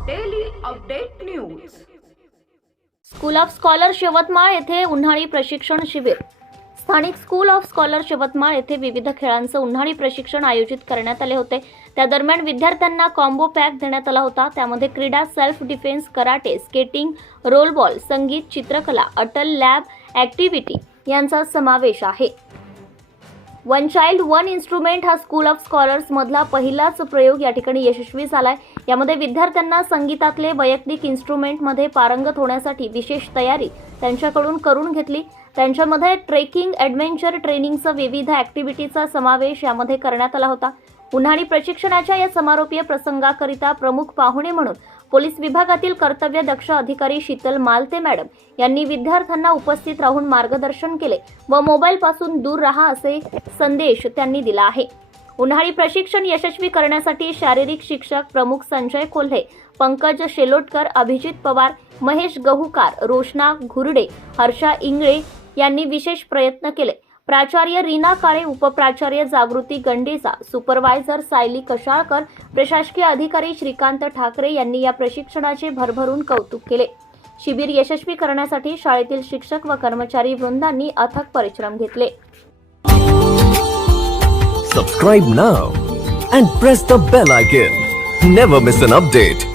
Update news school of scholars Yavatmal येथे उन्हाळी प्रशिक्षण शिबिर. स्थानिक स्कूल ऑफ स्कॉलर्स यवतमाळ येथे विविध खेळांचं उन्हाळी प्रशिक्षण आयोजित करण्यात आले होते. त्या दरम्यान विद्यार्थ्यांना कॉम्बो पॅक देण्यात आला होता. त्यामध्ये क्रीडा self defence karate skating rollball संगीत चित्रकला अटल लॅब ॲक्टिव्हिटी यांचा समावेश आहे. वन चाइल्ड वन इन्स्ट्रुमेंट हा स्कूल ऑफ स्कॉलर्समधला पहिलाच प्रयोग या ठिकाणी यशस्वी झालाय. यामध्ये विद्यार्थ्यांना संगीतातले वैयक्तिक इन्स्ट्रुमेंटमध्ये पारंगत होण्यासाठी विशेष तयारी त्यांच्याकडून करून घेतली. त्यांच्यामध्ये ट्रेकिंग ॲडव्हेंचर ट्रेनिंगचं विविध ॲक्टिव्हिटीचा समावेश यामध्ये करण्यात आला होता. उन्हाळी प्रशिक्षणाच्या या समारोपीय प्रसंगाकरिता प्रमुख पाहुणे म्हणून पोलीस विभागातील कर्तव्य दक्ष अधिकारी शीतल मालते मॅडम यांनी विद्यार्थ्यांना उपस्थित राहून मार्गदर्शन केले व मोबाईल पासून दूर राहा असे संदेश त्यांनी दिला आहे. उन्हाळी प्रशिक्षण यशस्वी करण्यासाठी शारीरिक शिक्षक प्रमुख संजय कोल्हे पंकज शेलोटकर अभिजित पवार महेश गहुकार रोशना घुरडे हर्षा इंगळे यांनी विशेष प्रयत्न केले. प्राचार्य रीना काळे उपप्राचार्य जागृती गंडेचा सुपरवायझर सायली कशाळकर प्रशासकीय अधिकारी श्रीकांत ठाकरे यांनी या प्रशिक्षणाचे भरभरून कौतुक केले. शिबिर यशस्वी करण्यासाठी शाळेतील शिक्षक व कर्मचारी वृंदांनी अथक परिश्रम घेतले. Subscribe now and press the bell icon never miss an update